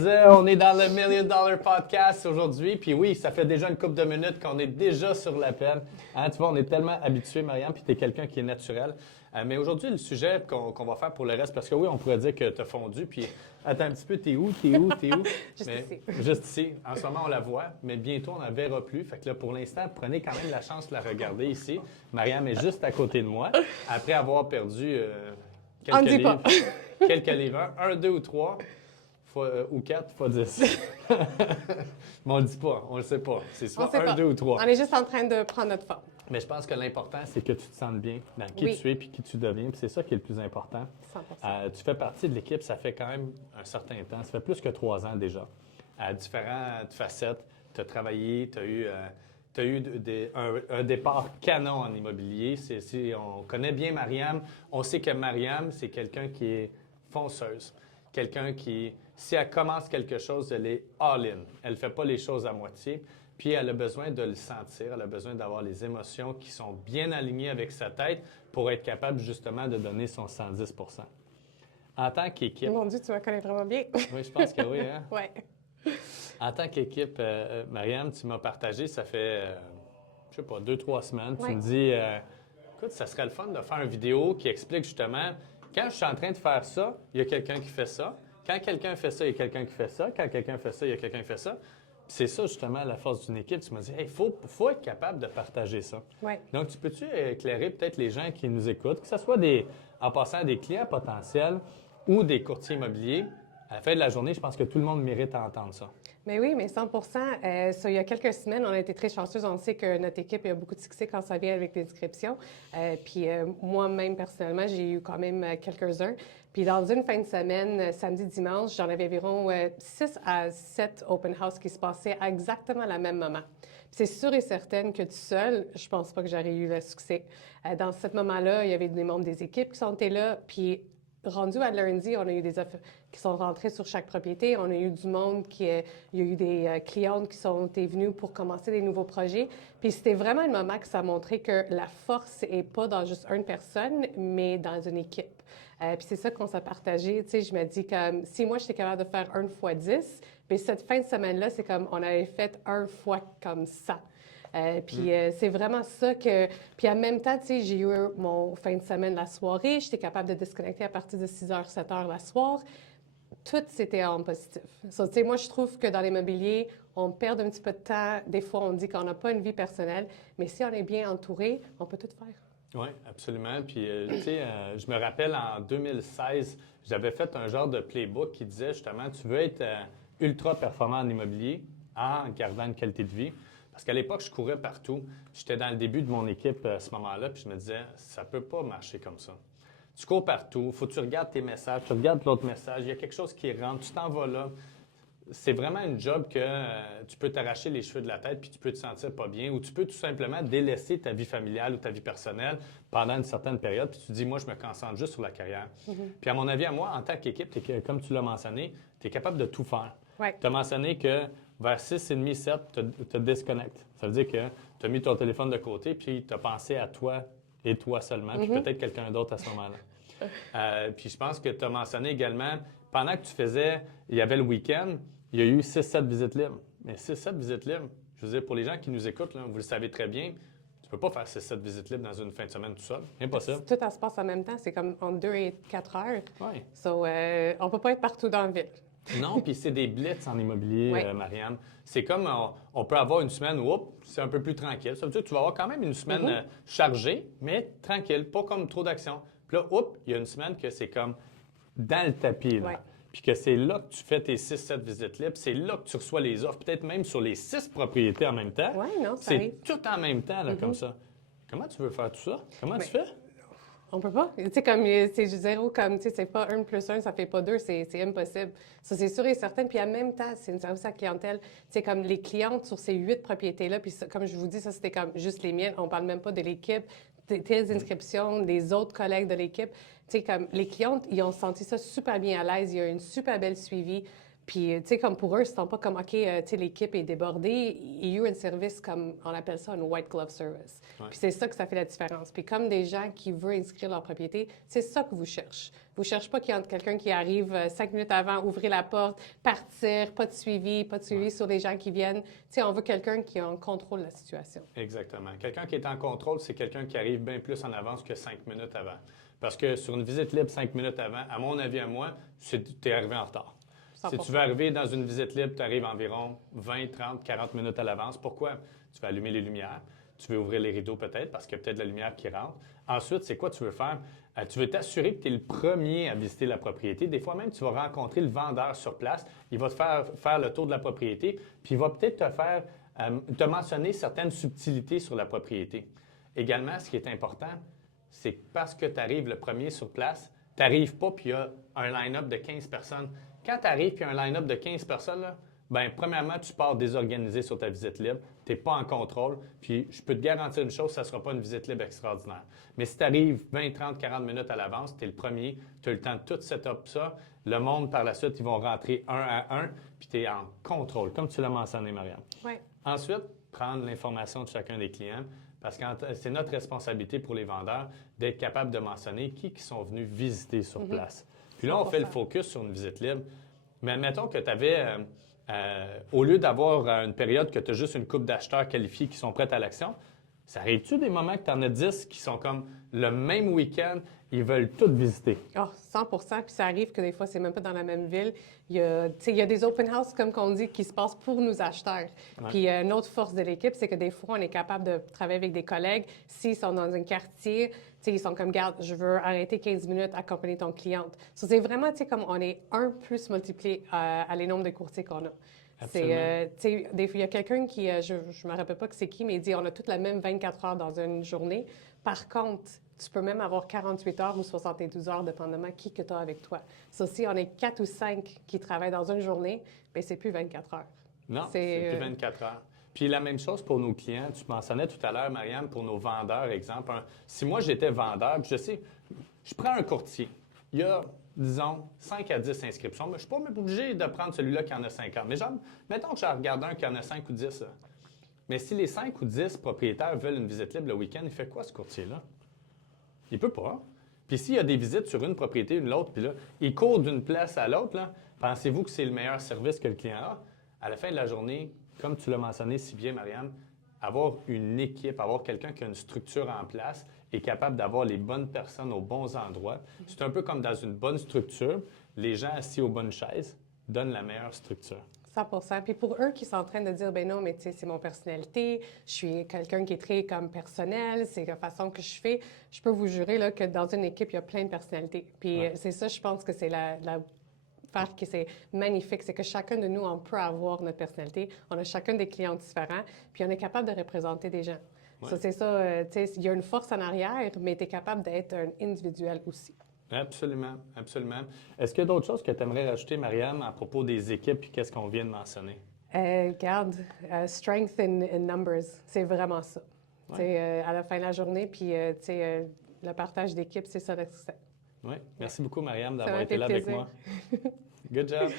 disais, on est dans le Million Dollar Podcast aujourd'hui. Puis oui, ça fait déjà une couple de minutes qu'on est déjà sur l'appel. Hein, tu vois, on est tellement habitués, Marianne, puis tu es quelqu'un qui est naturel. Mais aujourd'hui, le sujet qu'on va faire pour le reste, parce que oui, on pourrait dire que tu as fondu, puis attends un petit peu, t'es où? Juste ici. Juste ici. En ce moment, on la voit, mais bientôt, on ne la verra plus. Fait que là, pour l'instant, prenez quand même la chance de la regarder ici. Marianne est juste à côté de moi, après avoir perdu On ne dit pas. quelques livres. 1, 2 ou 3. Ou 4 fois 10. Mais on ne le dit pas, on ne le sait pas. C'est soit 1, 2 ou 3. On est juste en train de prendre notre forme. Mais je pense que l'important, c'est que tu te sentes bien dans qui Oui. tu es et qui tu deviens. Puis c'est ça qui est le plus important. 100%. Tu fais partie de l'équipe, ça fait quand même un certain temps. Ça fait plus que 3 ans déjà. À différentes facettes, tu as travaillé, tu as eu un départ canon en immobilier. On connaît bien Mariam. On sait que Mariam, c'est quelqu'un qui est fonceuse. Quelqu'un qui, si elle commence quelque chose, elle est all-in. Elle ne fait pas les choses à moitié. Puis elle a besoin de le sentir. Elle a besoin d'avoir les émotions qui sont bien alignées avec sa tête pour être capable justement de donner son 110 %. En tant qu'équipe... Mon Dieu, tu me connais vraiment bien. Oui, je pense que oui. Hein? Oui. En tant qu'équipe, Marianne, tu m'as partagé, ça fait, je sais pas, 2-3 semaines. Tu me dis, écoute, ça serait le fun de faire une vidéo qui explique justement, quand je suis en train de faire ça, il y a quelqu'un qui fait ça. Quand quelqu'un fait ça, il y a quelqu'un qui fait ça. Quand quelqu'un fait ça, il y a quelqu'un qui fait ça. Puis c'est ça, justement, la force d'une équipe. Tu m'as dit, il faut être capable de partager ça. Ouais. Donc, tu peux-tu éclairer peut-être les gens qui nous écoutent, que ce soit en passant des clients potentiels ou des courtiers immobiliers? À la fin de la journée, je pense que tout le monde mérite à entendre ça. Mais oui, mais 100%. Il y a quelques semaines, on a été très chanceux. On sait que notre équipe a beaucoup de succès quand ça vient avec l'inscription. Puis moi-même, personnellement, j'ai eu quand même quelques-uns. Puis dans une fin de semaine, samedi, dimanche, j'en avais environ 6 à 7 open house qui se passaient à exactement le même moment. Puis c'est sûr et certain que tout seul, je pense pas que j'aurais eu le succès. Dans ce moment-là, il y avait des membres des équipes qui sont là. Puis rendu à lundi, on a eu des offres qui sont rentrées sur chaque propriété. On a eu du monde il y a eu des clientes qui sont venues pour commencer des nouveaux projets. Puis c'était vraiment le moment que ça a montré que la force n'est pas dans juste une personne, mais dans une équipe. Puis c'est ça qu'on s'est partagé. Tu sais, je me dis comme si moi j'étais capable de faire 1 fois 10, bien cette fin de semaine-là, c'est comme on avait fait 1 fois comme ça. Puis c'est vraiment ça que... Puis en même temps, tu sais, j'ai eu mon fin de semaine la soirée. J'étais capable de déconnecter à partir de 6h, 7h la soir. Tout, c'était en positif. So, tu sais, moi, je trouve que dans l'immobilier, on perd un petit peu de temps. Des fois, on dit qu'on n'a pas une vie personnelle. Mais si on est bien entouré, on peut tout faire. Oui, absolument. Puis, tu sais, je me rappelle en 2016, j'avais fait un genre de playbook qui disait justement, tu veux être ultra performant en immobilier en gardant une qualité de vie. Parce qu'à l'époque, je courais partout. J'étais dans le début de mon équipe à ce moment-là, puis je me disais, ça peut pas marcher comme ça. Tu cours partout, il faut que tu regardes tes messages, tu regardes l'autre message, il y a quelque chose qui rentre, tu t'en vas là. C'est vraiment une job que tu peux t'arracher les cheveux de la tête puis tu peux te sentir pas bien ou tu peux tout simplement délaisser ta vie familiale ou ta vie personnelle pendant une certaine période puis tu te dis, moi, je me concentre juste sur la carrière. Puis à mon avis, à moi, en tant qu'équipe, comme tu l'as mentionné, tu es capable de tout faire. Ouais. Tu as mentionné que vers 6h30, 7, tu te déconnectes. Ça veut dire que tu as mis ton téléphone de côté puis tu as pensé à toi et toi seulement, puis peut-être quelqu'un d'autre à ce moment-là. Puis je pense que tu as mentionné également, pendant que tu faisais, il y avait le week-end, il y a eu 6-7 visites libres. Mais 6-7 visites libres, je veux dire, pour les gens qui nous écoutent, là, vous le savez très bien, tu ne peux pas faire 6-7 visites libres dans une fin de semaine tout seul. Impossible. Tout se passe en même temps. C'est comme entre 2 et 4 heures. Oui. So, on ne peut pas être partout dans la ville. Non, puis c'est des blitz en immobilier, Oui. Marianne. C'est comme on peut avoir une semaine où c'est un peu plus tranquille. Ça veut dire que tu vas avoir quand même une semaine chargée, mais tranquille, pas comme trop d'action. Puis là, il y a une semaine que c'est comme dans le tapis. Là. Oui. Puis que c'est là que tu fais tes 6-7 visites libres, c'est là que tu reçois les offres, peut-être même sur les 6 propriétés en même temps. Oui, non, ça c'est arrive. tout en même temps, là, comme ça. Comment tu veux faire tout ça? Comment tu fais? On peut pas. Tu sais, comme c'est zéro, comme, tu sais, c'est pas 1 plus 1, ça fait pas 2, c'est impossible. Ça, c'est sûr et certain. Puis en même temps, c'est une service à clientèle. Tu sais, comme les clientes sur ces 8 propriétés-là, puis ça, comme je vous dis, ça, c'était comme juste les miennes. On parle même pas de l'équipe, tes inscriptions, des autres collègues de l'équipe. Tu sais, comme les clientes, ils ont senti ça super bien à l'aise. Il y a eu une super belle suivi. Puis, tu sais, comme pour eux, ils ne sont pas comme, OK, tu sais, l'équipe est débordée. Il y a eu un service comme, on appelle ça un white glove service. Ouais. Puis c'est ça que ça fait la différence. Puis comme des gens qui veulent inscrire leur propriété, c'est ça que vous cherchez. Vous ne cherchez pas qu'il y ait quelqu'un qui arrive 5 minutes avant, ouvrir la porte, partir, pas de suivi sur les gens qui viennent. Tu sais, on veut quelqu'un qui est en contrôle de la situation. Exactement. Quelqu'un qui est en contrôle, c'est quelqu'un qui arrive bien plus en avance que 5 minutes avant. Parce que sur une visite libre 5 minutes avant, à mon avis, à moi, tu es arrivé en retard. 100%. Si tu veux arriver dans une visite libre, tu arrives environ 20, 30, 40 minutes à l'avance. Pourquoi? Tu vas allumer les lumières, tu veux ouvrir les rideaux peut-être parce qu'il y a peut-être de la lumière qui rentre. Ensuite, c'est quoi tu veux faire? Tu veux t'assurer que tu es le premier à visiter la propriété. Des fois même, tu vas rencontrer le vendeur sur place. Il va te faire le tour de la propriété, puis il va peut-être te mentionner certaines subtilités sur la propriété. Également, ce qui est important, c'est que parce que tu arrives le premier sur place, tu n'arrives pas puis il y a un line-up de 15 personnes. Quand tu arrives et il y a un line-up de 15 personnes, là, bien, premièrement, tu pars désorganisé sur ta visite libre. Tu n'es pas en contrôle. Puis, je peux te garantir une chose, ça ne sera pas une visite libre extraordinaire. Mais si tu arrives 20, 30, 40 minutes à l'avance, tu es le premier, tu as le temps de tout setup ça. Le monde, par la suite, ils vont rentrer un à un, puis tu es en contrôle, comme tu l'as mentionné, Marianne. Oui. Ensuite, prendre l'information de chacun des clients, parce que c'est notre responsabilité pour les vendeurs d'être capable de mentionner qui sont venus visiter sur place. Puis là, on fait le focus sur une visite libre. Mais mettons que tu avais, au lieu d'avoir une période que tu as juste une couple d'acheteurs qualifiés qui sont prêts à l'action, ça arrive-tu des moments que tu en as 10 qui sont comme le même week-end, ils veulent tous visiter? Oh, 100%. Puis ça arrive que des fois, c'est même pas dans la même ville. Il y a des open house, comme qu'on dit, qui se passent pour nos acheteurs. Ouais. Puis une autre force de l'équipe, c'est que des fois, on est capable de travailler avec des collègues. S'ils sont dans un quartier, ils sont comme, garde, je veux arrêter 15 minutes, accompagner ton cliente. So, c'est vraiment, comme on est un plus multiplié à les nombres de courtiers qu'on a. Des fois, il y a quelqu'un qui, je ne me rappelle pas que c'est qui, mais il dit on a toutes la même 24 heures dans une journée. Par contre, tu peux même avoir 48 heures ou 72 heures, dépendamment qui que tu as avec toi. Ça, si on est 4 ou 5 qui travaillent dans une journée, bien, c'est plus 24 heures. Non, c'est plus 24 heures. Puis la même chose pour nos clients. Tu mentionnais tout à l'heure, Marianne, pour nos vendeurs, exemple. Si moi, j'étais vendeur, puis je sais, je prends un courtier. Il y a, disons, 5 à 10 inscriptions, mais je ne suis pas même obligé de prendre celui-là qui en a 50. Mais genre, mettons que j'en regarde un qui en a 5 ou 10. Là. Mais si les 5 ou 10 propriétaires veulent une visite libre le week-end, il fait quoi, ce courtier-là? Il peut pas. Puis s'il y a des visites sur une propriété, une l'autre, puis là, il court d'une place à l'autre, là, pensez-vous que c'est le meilleur service que le client a? À la fin de la journée, comme tu l'as mentionné si bien, Marianne, avoir une équipe, avoir quelqu'un qui a une structure en place est capable d'avoir les bonnes personnes aux bons endroits. C'est un peu comme dans une bonne structure, les gens assis aux bonnes chaises donnent la meilleure structure. 100%. Puis pour eux qui sont en train de dire, ben non, mais tu sais, c'est mon personnalité, je suis quelqu'un qui est très comme personnel, c'est la façon que je fais, je peux vous jurer là, que dans une équipe, il y a plein de personnalités. Puis c'est ça, je pense que c'est la part qui c'est magnifique, c'est que chacun de nous, on peut avoir notre personnalité, on a chacun des clients différents, puis on est capable de représenter des gens. Ça, c'est ça, tu sais, il y a une force en arrière, mais tu es capable d'être un individuel aussi. Absolument, absolument. Est-ce qu'il y a d'autres choses que tu aimerais rajouter, Marianne, à propos des équipes et qu'est-ce qu'on vient de mentionner? Regarde, strength in numbers, c'est vraiment ça. Ouais. À la fin de la journée, puis le partage d'équipe, c'est ça le succès. Oui, merci beaucoup, Marianne, d'avoir été là avec moi. Good job.